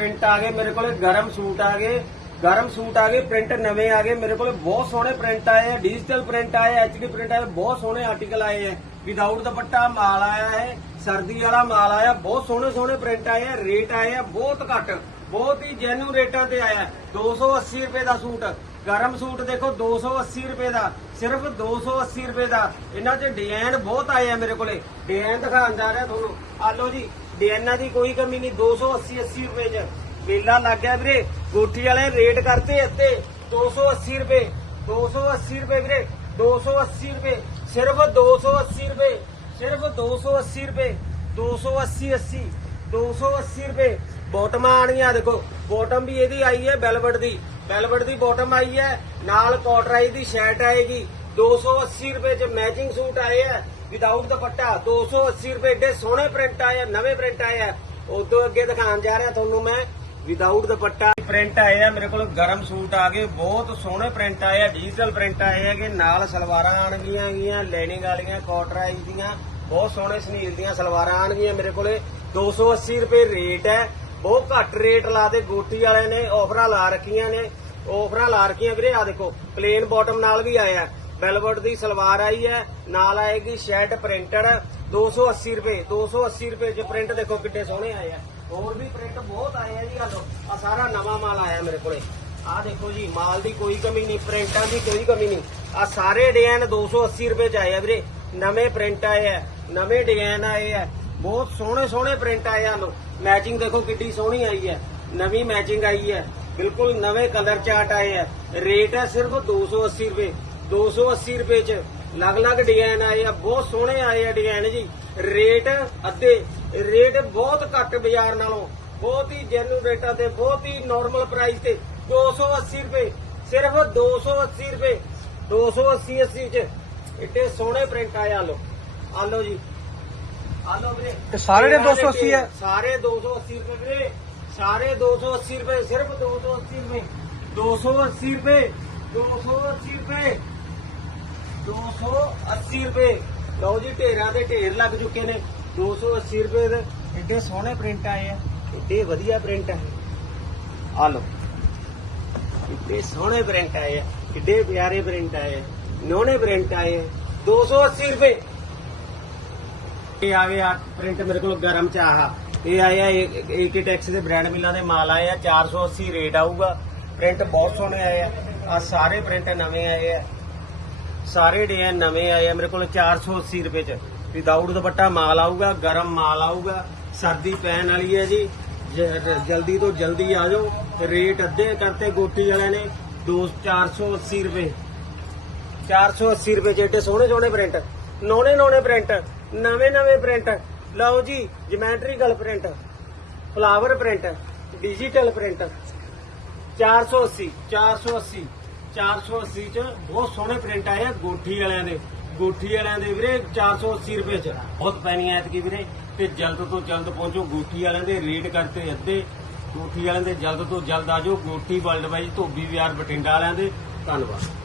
Print ਆ ਗਏ, ਮੇਰੇ ਕੋਲੇ ਗਰਮ ਸੂਟ ਆ ਗਏ, ਗਰਮ ਸੂਟ ਆ ਗਏ, ਪ੍ਰਿੰਟ ਨਵੇਂ ਆ ਗਏ, ਮੇਰੇ ਕੋਲੇ ਬਹੁਤ ਸੋਹਣੇ ਪ੍ਰਿੰਟ ਆਏ ਆ ਡਿਜੀਟਲ ਪ੍ਰਿੰਟ ਆਏ ਐਚਡੀ ਪ੍ਰਿੰਟ ਆਏ ਬਹੁਤ ਸੋਹਣੇ ਆਰਟੀਕਲ ਆਏ ਆ ਵਿਦਆਊਟ ਦੁਪੱਟਾ ਮਾਲ ਆਇਆ ਹੈ, ਸਰਦੀ ਵਾਲਾ ਮਾਲ ਆਇਆ, ਬਹੁਤ ਸੋਹਣੇ ਸੋਹਣੇ ਪ੍ਰਿੰਟ ਆਏ ਆ ਰੇਟ ਆਏ ਆ, ਬਹੁਤ ਘੱਟ, ਬਹੁਤ ਹੀ ਜੈਨੂਨ ਰੇਟਾਂ ਤੇ ਆਇਆ 280 ਰੁਪਏ ਦਾ ਸੂਟ, ਗਰਮ ਸੂਟ ਦੇਖੋ 280 ਰੁਪਏ ਦਾ, ਸਿਰਫ 280 ਰੁਪਏ ਦਾ, ਇਹਨਾਂ 'ਚ ਡਿਜ਼ਾਈਨ ਬਹੁਤ ਆਏ ਆ ਮੇਰੇ ਕੋਲੇ ਡਿਜ਼ਾਈਨ ਦਿਖਾਉਣ ਜਾ ਰਿਹਾ ਤੁਹਾਨੂੰ ਆ ਲਓ ਜੀ ਡਿਜ਼ਾਈਨਾਂ ਦੀ ਕੋਈ ਕਮੀ ਨਹੀਂ 280 80 ਰੁਪਏ 'ਚ। ਵੇਲਾ ਲੱਗ ਗਿਆ ਵੀਰੇ, ਗੋਠੀ ਵਾਲੇ ਰੇਟ ਕਰਤੇ ਅੱਤੇ 280 ਰੁਪਏ 280 ਰੁਪਏ ਵੀਰੇ 280 ਰੁਪਏ, ਸਿਰਫ 280 ਰੁਪਏ, ਸਿਰਫ 280 ਰੁਪਏ 280 80 280 ਰੁਪਏ। ਬੋਟਮਾਂ ਆਣੀਆਂ ਦੇਖੋ ਬੋਟਮ ਵੀ ਇਹਦੀ ਆਈ ਹੈ ਬੈਲਵਟ ਦੀ। ਵੈਲਵਟ ਦੀ ਬੋਟਮ ਆਈ ਹੈ, ਨਾਲ ਕੋਟਰਾਈ ਦੀ ਸ਼ਰਟ ਆਏਗੀ। 280 ਰੁਪਏ ਚ ਮੈਚਿੰਗ ਸੂਟ ਆਏ ਆ ਵਿਦਆਊਟ ਦੁਪੱਟਾ 280 ਰੁਪਏ ਏਡੇ ਸੋਹਣੇ ਪ੍ਰਿੰਟ ਆਏ ਆ, ਨਵੇਂ ਪ੍ਰਿੰਟ ਆਏ ਆ। ਉਦੋਂ ਅੱਗੇ ਦਿਖਾਉਣ ਜਾ ਰਿਹਾ ਤੁਹਾਨੂੰ ਮੈਂ ਵਿਦਆਊਟ ਦੁਪੱਟਾ ਪ੍ਰਿੰਟ ਆਏ ਆ, ਮੇਰੇ ਕੋਲ ਗਰਮ ਸੂਟ ਆ ਗਏ, ਬਹੁਤ ਸੋਹਣੇ ਪ੍ਰਿੰਟ ਆਏ ਆ ਡਿਜੀਟਲ ਪ੍ਰਿੰਟ ਆਏ ਹੈਗੇ, ਨਾਲ ਸਲਵਾਰਾਂ ਆਣਗੀਆਂ ਗੀਆਂ ਲੈਨਿੰਗ ਵਾਲੀਆਂ ਕਾਟਰਾਈ ਦੀਆਂ, ਬਹੁਤ ਸੋਹਣੇ ਸਨੀਲ ਦੀਆਂ ਸਲਵਾਰਾਂ ਆਣਗੀਆਂ ਮੇਰੇ ਕੋਲੇ। 280 ਰੁਪਏ ਰੇਟ ਹੈ, ਬਹੁਤ ਘੱਟ ਰੇਟ ਲਾ ਦੇ, ਗੋਟੀ ਵਾਲੇ ਨੇ ਆਫਰਾਂ ਲਾ ਰੱਖੀਆਂ ਨੇ ਆਫਰਾਂ ਲਾ ਰੱਖੀਆਂ ਵੀਰੇ ਆ ਦੇਖੋ ਪਲੇਨ ਬਾਟਮ ਨਾਲ ਵੀ ਆਇਆ ਵੈਲਵਟ ਦੀ ਸਲਵਾਰ ਆਈ ਹੈ, ਨਾਲ ਆਏਗੀ ਸ਼ਰਟ ਪ੍ਰਿੰਟਡ 280 ਰੁਪਏ 280 ਰੁਪਏ ਚ ਪ੍ਰਿੰਟ ਦੇਖੋ ਕਿੱਡੇ ਸੋਹਣੇ ਆਏ ਆ। ਹੋਰ ਵੀ ਪ੍ਰਿੰਟ ਬਹੁਤ ਆਏ ਆ ਜੀ ਆ ਲੋ ਆ ਸਾਰਾ ਨਵਾਂ ਮਾਲ ਆਇਆ ਮੇਰੇ ਕੋਲੇ। ਆ ਦੇਖੋ ਜੀ, ਮਾਲ ਦੀ ਕੋਈ ਕਮੀ ਨਹੀਂ ਪ੍ਰਿੰਟਾਂ ਦੀ ਕੋਈ ਕਮੀ ਨਹੀਂ। ਆ ਸਾਰੇ ਡਿਜ਼ਾਈਨ 280 ਰੁਪਏ ਚ ਆਏ ਆ ਵੀਰੇ। ਨਵੇਂ ਪ੍ਰਿੰਟ ਆਏ ਆ, ਨਵੇਂ ਡਿਜ਼ਾਈਨ ਆਏ ਆ। ਬਹੁਤ ਸੋਹਣੇ ਸੋਹਣੇ ਪ੍ਰਿੰਟ ਆਏ ਆ ਲੋ ਮੈਚਿੰਗ ਦੇਖੋ ਕਿੱਡੀ ਸੋਹਣੀ ਆਈ ਹੈ। ਨਵੀਂ ਮੈਚਿੰਗ ਆਈ ਹੈ। ਬਿਲਕੁਲ ਨਵੇਂ ਕਲਰ ਚਾਰਟ ਆਏ ਆ। ਰੇਟ ਹੈ ਸਿਰਫ 280 ਰੁਪਏ। 280 ਰੁਪਏ ਚ ਅਲੱਗ-ਅਲੱਗ ਡਿਜ਼ਾਈਨ ਆਏ ਆ ਬਹੁਤ ਸੋਹਣੇ ਆਏ ਆ ਡਿਜ਼ਾਈਨ ਜੀ ਰੇਟ ਅੱਧੇ ਰੇਟ ਬਹੁਤ ਘੱਟ ਬਾਜ਼ਾਰ ਨਾਲੋਂ ਬਹੁਤ ਹੀ ਜੈਨੂਨ ਰੇਟਾਂ ਤੇ ਬਹੁਤ ਹੀ ਨਾਰਮਲ ਪ੍ਰਾਈਸ ਤੇ 280 ਰੁਪਏ ਸਿਰਫ 280 ਰੁਪਏ 280 80 ਚ ਇੱਡੇ ਸੋਹਣੇ ਪ੍ਰਿੰਟ ਆਏ ਆ ਲੋ ਆ ਲੋ ਜੀ ਆ ਲੋ ਵੀਰੇ ਤੇ ਸਾਰੇ ਦੇ 280 ਹੈ? ਸਾਰੇ 280 ਰੁਪਏ ਵੀਰੇ ਸਾਰੇ 280 ਰੁਪਏ ਸਿਰਫ 280 ਰੁਪਏ 280 ਰੁਪਏ 280 ਰੁਪਏ 280 ਰੁਪਏ। ਲਓ ਜੀ ਢੇਰਾਂ ਦੇ ਢੇਰ ਲੱਗ ਚੁੱਕੇ ਨੇ। 280 ਰੁਪਏ ਦੇ। ਏਡੇ ਸੋਹਣੇ ਪ੍ਰਿੰਟ ਆਏ ਆ। ਏਡੇ ਵਧੀਆ ਪ੍ਰਿੰਟ ਆ। ਆ ਲਓ। ਏਡੇ ਸੋਹਣੇ ਪ੍ਰਿੰਟ ਆਏ ਆ। ਏਡੇ ਪਿਆਰੇ ਪ੍ਰਿੰਟ ਆਏ ਆ। ਨੋਨੇ ਪ੍ਰਿੰਟ ਆਏ ਆ। 280 ਰੁਪਏ। ਇਹ ਆ ਗਿਆ ਪ੍ਰਿੰਟ ਮੇਰੇ ਕੋਲ ਗਰਮ ਚ ਆਹ ਇਹ ਆਇਆ ਏਕੇ ਟੈਕਸ ਦੇ ਬ੍ਰਾਂਡ ਮਿਲਾਂ ਦੇ ਮਾਲ ਆਏ ਆ। 480 ਰੇਟ ਆਊਗਾ। ਪ੍ਰਿੰਟ ਬਹੁਤ ਸੋਹਣੇ ਆਏ ਆ। ਆ ਸਾਰੇ ਪ੍ਰਿੰਟ ਨਵੇਂ ਆਏ ਆ। ਸਾਰੇ ਡਿਜ਼ਾਈਨ ਨਵੇਂ ਆਏ ਆ, ਮੇਰੇ ਕੋਲ 480 ਰੁਪਏ ਚ। ਵਿਦਆਊਟ ਦੁਪੱਟਾ ਮਾਲ ਆਊਗਾ, ਗਰਮ ਮਾਲ ਆਊਗਾ, ਸਰਦੀ ਪੈਣ ਵਾਲੀ ਹੈ ਜੀ। ਜਲਦੀ ਤੋਂ ਜਲਦੀ ਆ ਜਾਓ। ਰੇਟ ਅੱਧੇ ਕਰਤੇ ਗੋਟੀ ਵਾਲਿਆਂ ਨੇ 2 480 ਰੁਪਏ। 480 ਰੁਪਏ ਚ ਏਡੇ ਸੋਹਣੇ ਸੋਹਣੇ ਪ੍ਰਿੰਟ ਨੋਨੇ ਨੋਨੇ ਪ੍ਰਿੰਟ, ਨਵੇਂ ਨਵੇਂ ਪ੍ਰਿੰਟ। ਲਓ ਜੀ geometrical print flower print digital print. 480 480 480 ਚ ਬਹੁਤ ਸੋਹਣੇ ਪ੍ਰਿੰਟ ਆਏ ਆ ਗੋਠੀ ਵਾਲਿਆਂ ਦੇ। ਗੋਠੀ ਵਾਲਿਆਂ ਦੇ ਵੀਰੇ 480 ਰੁਪਏ ਚ। ਬਹੁਤ ਪੈਣੀ ਐਤਕੀ ਵੀਰੇ। ਤੇ ਜਲਦ ਤੋਂ ਜਲਦ ਪਹੁੰਚੋ ਗੋਠੀ ਵਾਲਿਆਂ ਦੇ ਰੇਟ ਕਰਤੇ ਅੱਧੇ। ਗੋਠੀ ਵਾਲਿਆਂ ਦੇ ਜਲਦ ਤੋਂ ਜਲਦ ਆਜੋ ਗੋਠੀ ਵਰਲਡ ਵਾਈਜ਼ ਧੋਬੀ ਵਿਆਰ ਬਠਿੰਡਾ ਵਾਲਿਆਂ ਦੇ। ਧੰਨਵਾਦ।